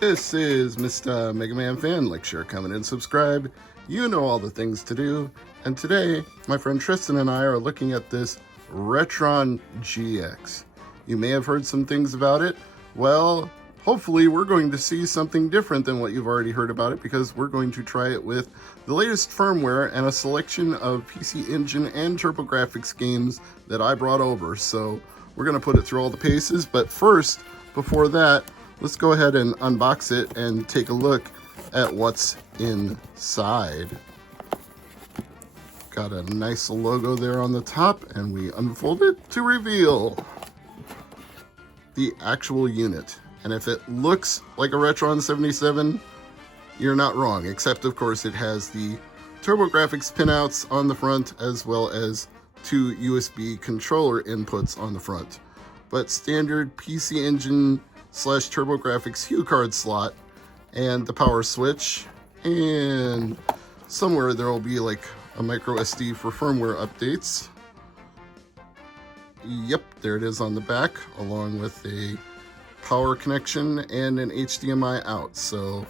This is Mr. MegaManFan. Like, share, comment, and subscribe. You know all the things to do. And today, my friend Tristan and I are looking at this Retron GX. You may have heard some things about it. Well, hopefully we're going to see something different than what you've already heard about it, because we're going to try it with the latest firmware and a selection of PC Engine and TurboGrafx games that I brought over. So we're going to put it through all the paces. But first, before that, let's go ahead and unbox it and take a look at what's inside. Got a nice logo there on the top, and we unfold it to reveal the actual unit. And if it looks like a Retron 77, you're not wrong, except of course it has the TurboGrafx pinouts on the front, as well as two USB controller inputs on the front. But standard PC Engine / TurboGrafx hue card slot, and the power switch, and somewhere there will be like a micro SD for firmware updates. Yep, there it is on the back, along with a power connection and an HDMI out. So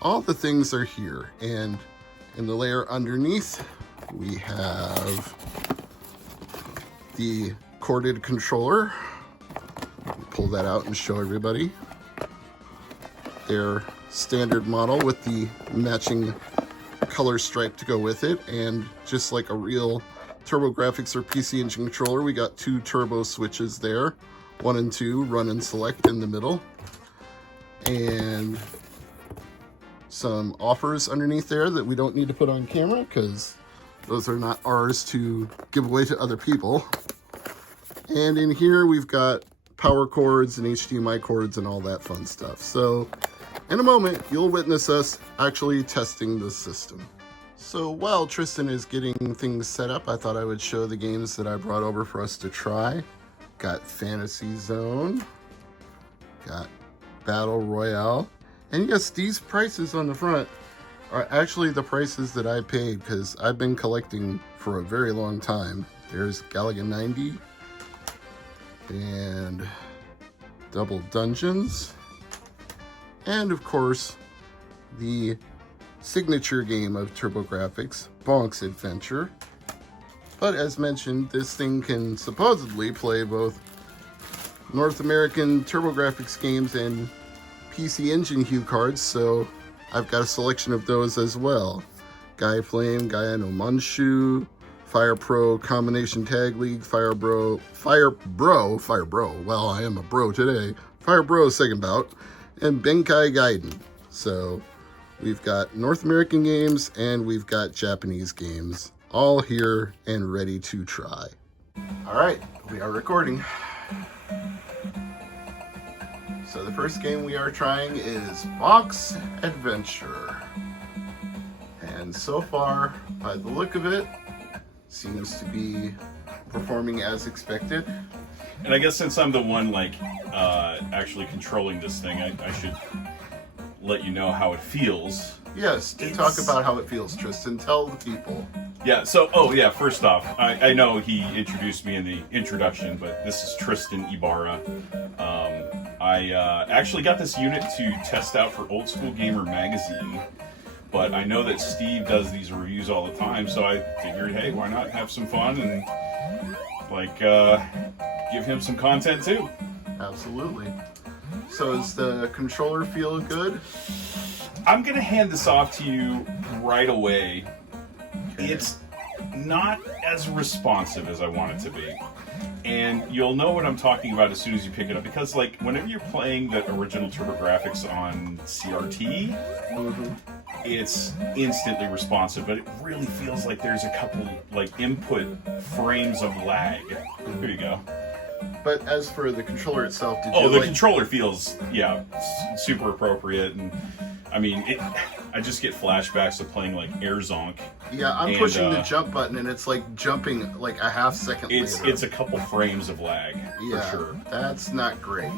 all the things are here. And in the layer underneath, we have the corded controller. Pull that out and show everybody. Their standard model with the matching color stripe to go with it, and just like a real TurboGrafx or PC Engine controller, we got two turbo switches there, 1 and 2, run and select in the middle, and some offers underneath there that we don't need to put on camera because those are not ours to give away to other people. And in here we've got power cords and HDMI cords and all that fun stuff. So in a moment, you'll witness us actually testing the system. So while Tristan is getting things set up, I thought I would show the games that I brought over for us to try. Got Fantasy Zone, got Battle Royale, and yes, these prices on the front are actually the prices that I paid because I've been collecting for a very long time. There's Galaga 90, and Double Dungeons, and of course the signature game of TurboGrafx, Bonk's Adventure. But as mentioned, this thing can supposedly play both North American TurboGrafx games and PC Engine hue cards, so I've got a selection of those as well. Gaia Flame, Gaia no Manshu, Fire Pro Combination Tag League, Fire Bro, well, I am a bro today, Fire Bro Second Bout, and Benkai Gaiden. So we've got North American games and we've got Japanese games, all here and ready to try. All right, we are recording. So the first game we are trying is Bonk's Adventure. And so far, by the look of it, seems to be performing as expected. And I guess since I'm the one like actually controlling this thing, I should let you know how it feels. Yes, to talk about how it feels, Tristan. Tell the people. Yeah, so, oh yeah, first off, I know he introduced me in the introduction, but this is Tristan Ibarra. I actually got this unit to test out for Old School Gamer magazine, but I know that Steve does these reviews all the time, so I figured, hey, why not have some fun and, like, give him some content too. Absolutely. So does the controller feel good? I'm gonna hand this off to you right away. Okay. It's not as responsive as I want it to be. And you'll know what I'm talking about as soon as you pick it up, because like whenever you're playing the original TurboGrafx on CRT, it's instantly responsive, but it really feels like there's a couple like input frames of lag. Here you go. But as for the controller itself, did you the controller feels, yeah, super appropriate, and I mean, I just get flashbacks of playing like Air Zonk. Yeah, I'm pushing the jump button and it's like jumping like a half second later. It's a couple frames of lag, yeah, for sure. That's not great.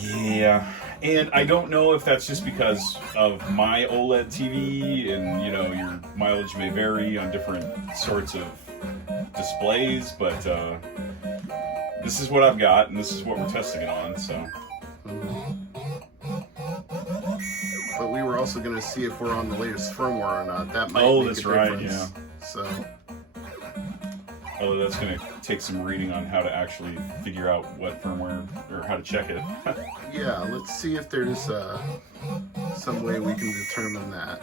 Yeah, and I don't know if that's just because of my OLED TV, and you know, your mileage may vary on different sorts of displays, but this is what I've got, and this is what we're testing it on, so. we're also going to see if we're on the latest firmware or not. That might Oh, make that's a right, difference. yeah. So, Although that's going to take some reading on how to actually figure out what firmware or how to check it. yeah, let's see if there's some way we can determine that.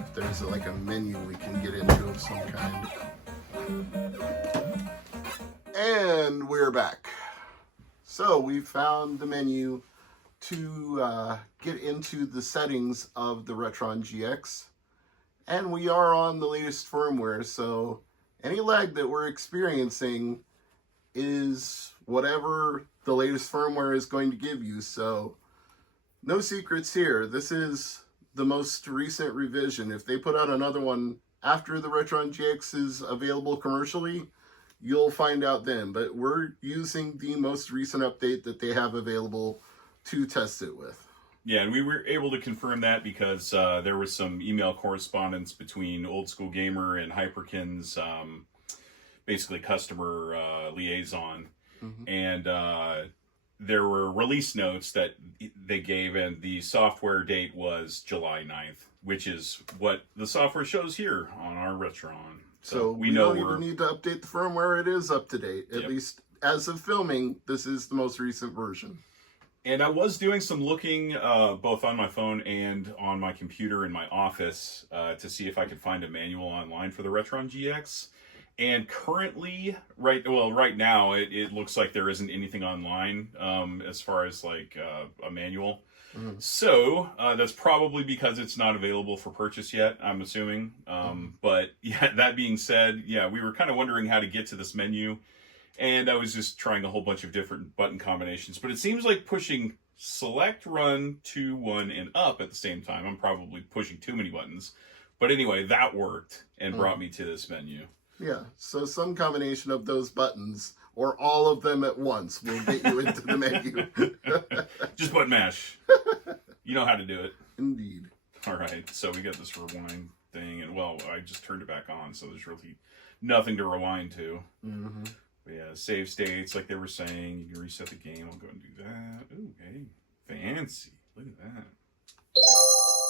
If there's like a menu we can get into of some kind. And we're back. So we found the menu to get into the settings of the Retron GX. And we are on the latest firmware, so any lag that we're experiencing is whatever the latest firmware is going to give you. So no secrets here. This is the most recent revision. If they put out another one after the Retron GX is available commercially, you'll find out then. But we're using the most recent update that they have available to test it with. Yeah, and we were able to confirm that because there was some email correspondence between Old School Gamer and Hyperkin's basically customer liaison. Mm-hmm. And there were release notes that they gave, and the software date was July 9th, which is what the software shows here on our Retron. So we don't even need to update the firmware. It is up to date. At least as of filming, this is the most recent version. And I was doing some looking both on my phone and on my computer in my office to see if I could find a manual online for the Retron GX. And currently, right now, it looks like there isn't anything online as far as like a manual. Mm-hmm. So that's probably because it's not available for purchase yet, I'm assuming. But yeah, that being said, yeah, we were kind of wondering how to get to this menu. And I was just trying a whole bunch of different button combinations. But it seems like pushing select, run, 2, 1, and up at the same time. I'm probably pushing too many buttons. But anyway, that worked and brought me to this menu. Yeah, so some combination of those buttons, or all of them at once, will get you into the menu. Just button mash. You know how to do it. Indeed. All right, so we got this rewind thing. And, well, I just turned it back on, so there's really nothing to rewind to. Mm-hmm. Yeah, save states, like they were saying. You can reset the game. I'll go and do that. Ooh, hey, fancy. Look at that.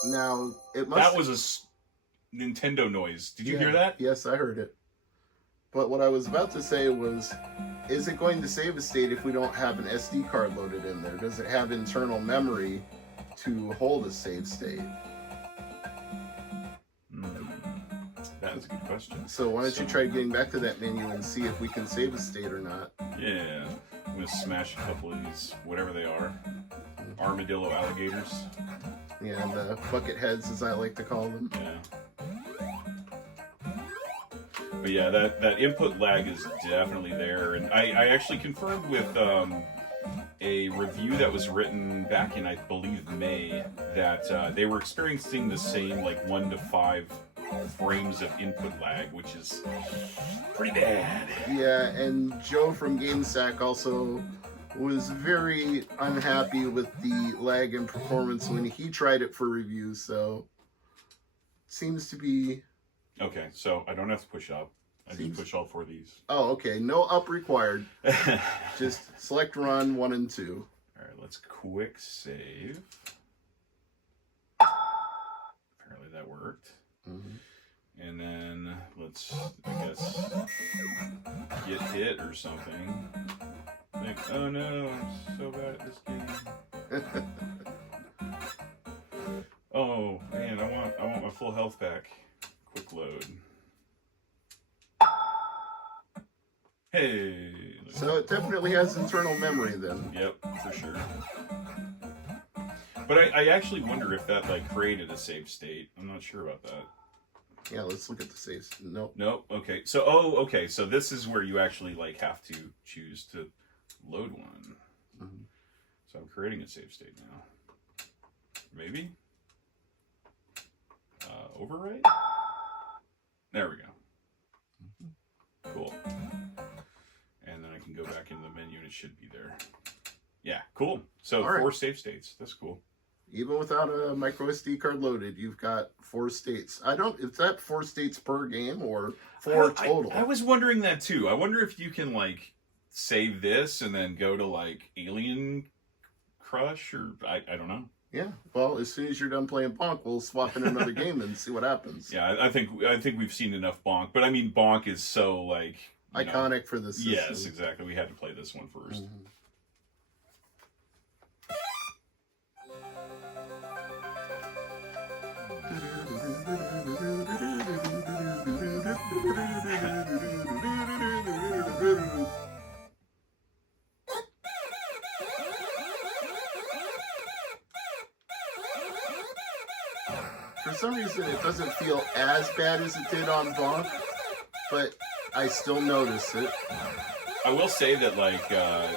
Now, it must... That was a Nintendo noise. Did you hear that? Yes, I heard it. But what I was about to say was, is it going to save a state if we don't have an SD card loaded in there? Does it have internal memory to hold a save state? That's a good question. So why don't you try getting back to that menu and see if we can save a state or not? Yeah, I'm going to smash a couple of these, whatever they are, armadillo alligators. Yeah, the bucket heads, as I like to call them. Yeah. But yeah, that input lag is definitely there. And I actually confirmed with a review that was written back in, I believe, May, that they were experiencing the same, like, 1 to 5 frames of input lag, which is pretty bad. Yeah, and Joe from GameSack also was very unhappy with the lag and performance when he tried it for review, so seems to be... Okay, so I don't have to push up. I need to push all 4 of these. Oh, okay. No up required. Just select run 1 and 2. Alright, let's quick save. Apparently that worked. Mm-hmm. And then let's, I guess, get hit or something. Like, oh no, I'm so bad at this game. Oh man, I want my full health back. Quick load. Hey. So it definitely has internal memory then. Yep, for sure. But I actually wonder if that like created a save state. I'm not sure about that. Yeah, let's look at the saves. Nope. Nope. Okay. So okay. So this is where you actually like have to choose to load one. Mm-hmm. So I'm creating a save state now. Maybe. Overwrite. There we go. Mm-hmm. Cool. And then I can go back into the menu and it should be there. Yeah. Cool. So 4 save states. That's cool. Even without a micro SD card loaded, you've got 4 states. Is that 4 states per game or 4 total? I was wondering that too. I wonder if you can like save this and then go to like Alien Crush or I don't know. Yeah. Well, as soon as you're done playing Bonk, we'll swap in another game and see what happens. Yeah, I think we've seen enough Bonk, but I mean Bonk is so like iconic for the system. Yes, exactly. We had to play this one first. Mm-hmm. For some reason, it doesn't feel as bad as it did on Bonk, but I still notice it. I will say that, like,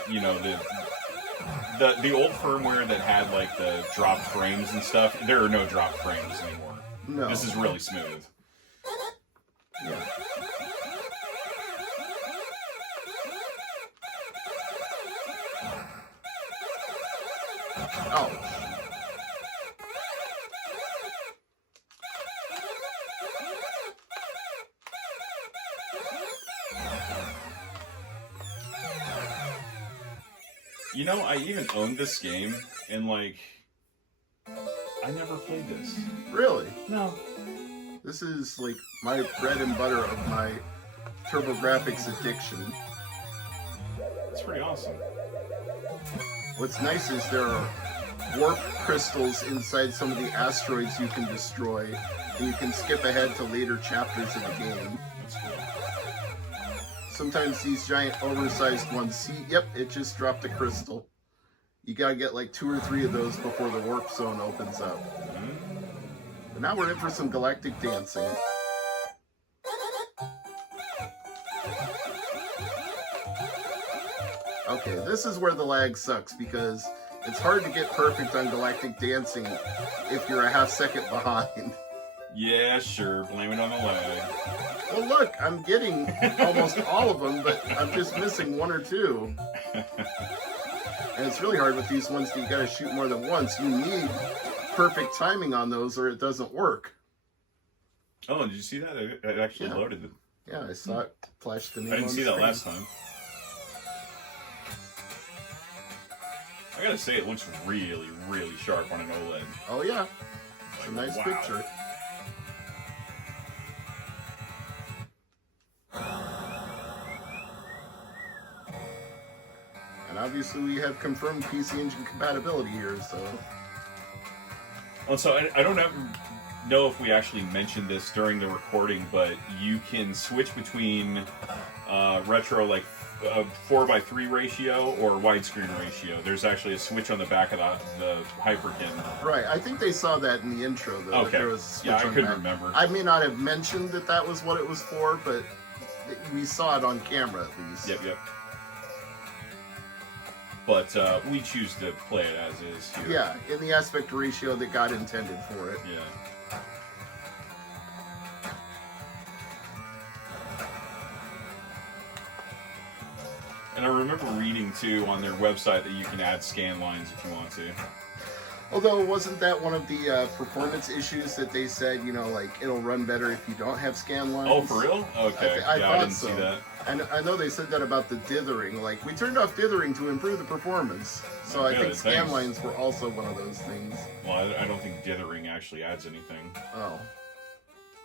you know, the old firmware that had like the dropped frames and stuff, there are no dropped frames anymore. No. This is really smooth. Yeah. Oh. You know, I even owned this game, and like, I never played this. Really? No. This is like my bread and butter of my TurboGrafx addiction. It's pretty awesome. What's nice is there are warp crystals inside some of the asteroids you can destroy, and you can skip ahead to later chapters of the game. That's cool. Sometimes these giant oversized ones, see, yep, it just dropped a crystal. You gotta get like 2 or 3 of those before the warp zone opens up. But now we're in for some galactic dancing. Okay, this is where the lag sucks because it's hard to get perfect on galactic dancing if you're a half second behind. Yeah, sure. Blame it on the lag. Well, look, I'm getting almost all of them, but I'm just missing 1 or 2. And it's really hard with these ones that you gotta shoot more than once. You need perfect timing on those or it doesn't work. Oh, did you see that? It actually loaded it. Yeah, I saw it flash the name I didn't on see the that screen. last time. I gotta say, it looks really, really sharp on an OLED. Oh yeah, it's a nice picture. And obviously we have confirmed PC Engine compatibility here, so... Oh, so I don't know if we actually mentioned this during the recording, but you can switch between retro, like 4:3 ratio or widescreen ratio. There's actually a switch on the back of the Hyperkin. Right, I think they saw that in the intro, though. Okay. There was a switch Yeah, I on couldn't that. remember. I may not have mentioned that that was what it was for, but we saw it on camera at least. Yep. But we choose to play it as is here. Yeah, in the aspect ratio that God intended for it. Yeah. And I remember reading, too, on their website that you can add scan lines if you want to. Although, wasn't that one of the performance issues that they said, you know, like, it'll run better if you don't have scan lines? Oh, for real? Okay. I I thought didn't so. see that. And I know they said that about the dithering. Like, we turned off dithering to improve the performance. So I think scan thanks. lines were also one of those things. Well, I don't think dithering actually adds anything. Oh.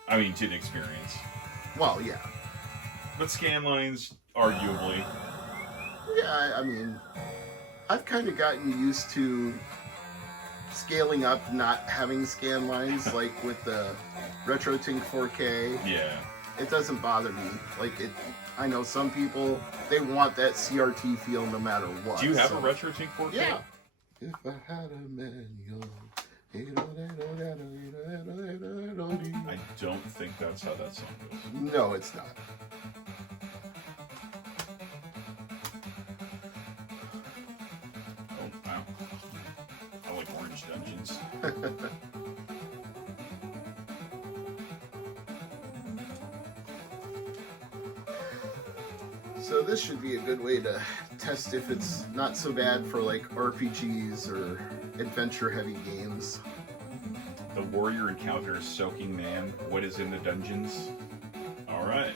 I mean, to the experience. Well, yeah. But scan lines, arguably. Yeah, I mean, I've kind of gotten used to scaling up not having scan lines, like with the RetroTink 4K. Yeah. It doesn't bother me. Like, I know some people, they want that CRT feel no matter what. Do you have a RetroTink 4K? Yeah. If I had a manual. I don't think that's how that song goes. No, it's not. Oh, wow. I like Orange Dungeons. So this should be a good way to test if it's not so bad for like RPGs or adventure-heavy games. The warrior encounters Soaking Man. What is in the dungeons? Alright.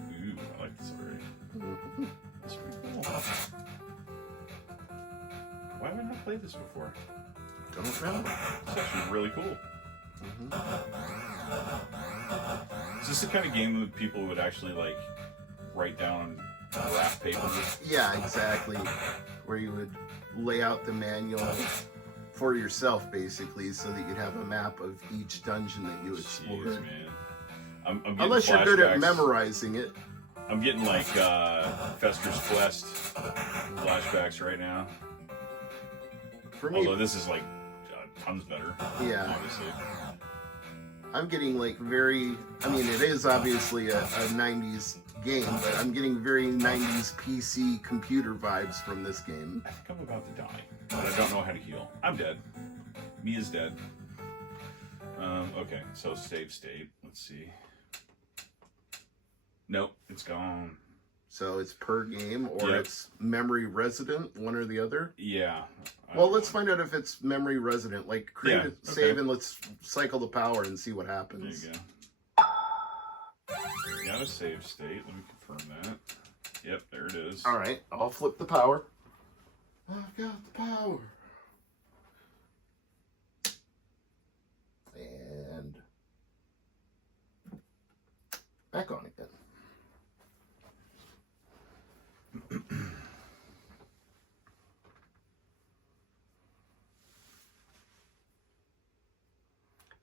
Ooh, I like this already. That's pretty cool. played this before? Don't know. It's actually really cool. Mm-hmm. Is this the kind of game that people would actually like write down on graph paper? Yeah, exactly. Where you would lay out the manual for yourself, basically, so that you'd have a map of each dungeon that you explored. Jeez, man. I'm getting Unless you're good at flashbacks. memorizing it. I'm getting like Fester's Quest flashbacks right now. For me, Although this is like tons better. Yeah. Obviously. I'm getting like very, I mean, it is obviously a 90s game, but I'm getting very 90s PC computer vibes from this game. I think I'm about to die, but I don't know how to heal. I'm dead. Me is dead. Okay, so save state. Let's see. Nope, it's gone. So it's per game, or Yep. it's memory resident, one or the other. Yeah. Well, let's find out if it's memory resident. Like, create Yeah, a okay. save and let's cycle the power and see what There happens. you go. Got a save state. Let me confirm that. Yep, there it is. All right, I'll flip the power. I've got the power. And back on again.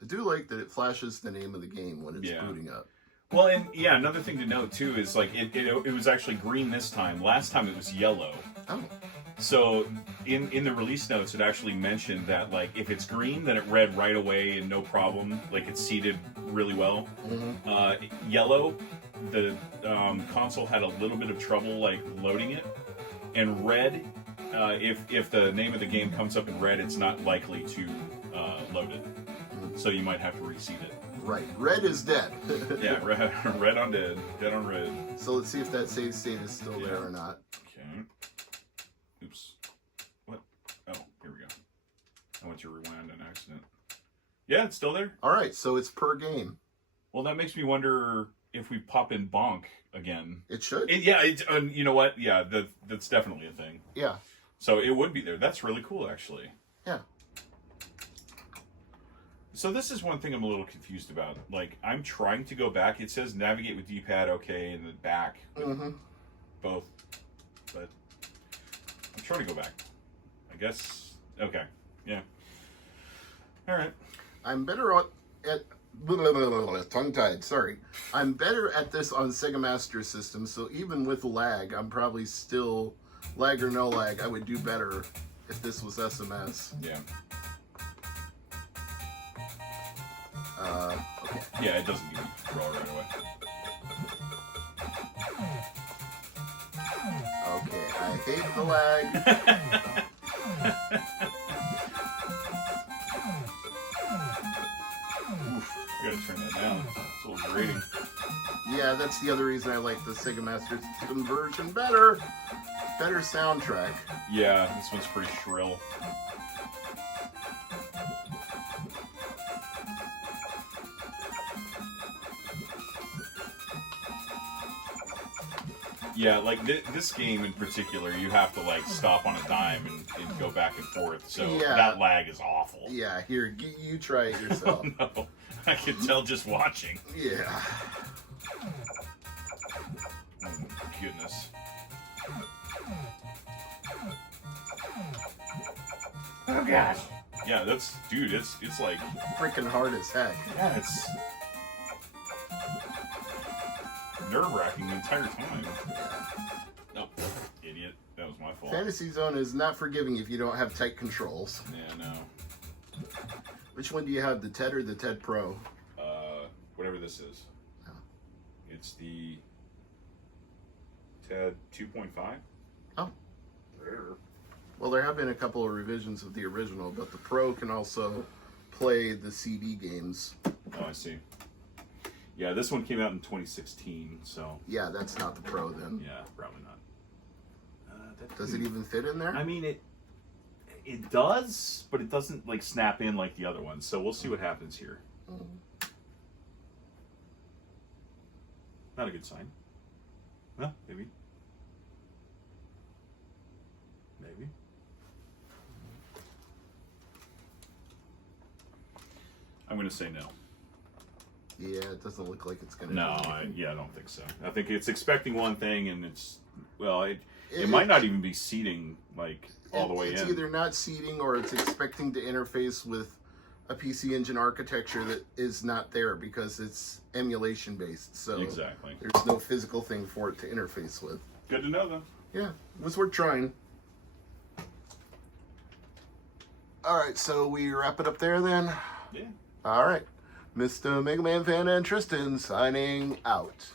I do like that it flashes the name of the game when it's Yeah. booting up. Well, and yeah, another thing to note too is like it was actually green this time. Last time it was yellow. Oh, So in the release notes, it actually mentioned that like if it's green, then it read right away and no problem. Like it's seeded really well. Yellow, the console had a little bit of trouble like loading it, and red, if the name of the game comes up in red, it's not likely to load it. So you might have to reseed it. right. Red is dead. Yeah, red on dead, dead on red. So let's see if that save state is still Yeah. there or not. Okay. Oops. What? Oh, here we go. I went to rewind an accident. Yeah, it's still there. All right, so it's per game. Well, that makes me wonder if we pop in bonk again. It should. Yeah, you know what? Yeah, that's definitely a thing. Yeah. So it would be there. That's really cool, actually. Yeah. So this is one thing I'm a little confused about. Like, I'm trying to go back. It says navigate with D-pad, okay, and then back. Both. But I'm trying to go back. I guess. Okay. Yeah. All right. I'm better at tongue-tied. Sorry. I'm better at this on Sega Master System. So even with lag, I'm probably still lag or no lag. I would do better if this was SMS. Yeah. Okay. Yeah, it doesn't give you control right away. Okay. I hate the lag. Oof. I gotta turn that down. It's a little grating. Yeah, that's the other reason I like the Sega Master System version better. Better soundtrack. Yeah, this one's pretty shrill. Yeah, like this game in particular, you have to like stop on a dime and go back and forth. So Yeah. that lag is awful. Yeah, here, you try it yourself. No, I can tell just watching. Yeah. Oh my goodness. Oh gosh. Yeah, that's dude. It's like Freaking hard as heck. yeah, it's nerve-wracking the entire time. No, idiot. That was my fault. Fantasy Zone is not forgiving if you don't have tight controls. Yeah, no. Which one do you have, the TED or the TED Pro? Whatever this is. Oh. It's the TED 2.5. Oh. Rare. Well, there have been a couple of revisions of the original, but the Pro can also play the CD games. Oh, I see. Yeah, this one came out in 2016, so Yeah, that's not the Pro then. yeah, probably not. Does it even fit in there? I mean, it does, but it doesn't like snap in like the other ones. So we'll see what happens here. Not a good sign. Well, maybe. Maybe. I'm going to say no. Yeah, it doesn't look like it's going to. No, I don't think so. I think it's expecting one thing, and it's, well, it might not even be seating like all the way in. It's either not seating or it's expecting to interface with a PC Engine architecture that is not there because it's emulation based. So exactly, there's no physical thing for it to interface with. Good to know, though. Yeah, it was worth trying. All right, so we wrap it up there then? Yeah. All right. Mr. MegaManFan and Tristan signing out.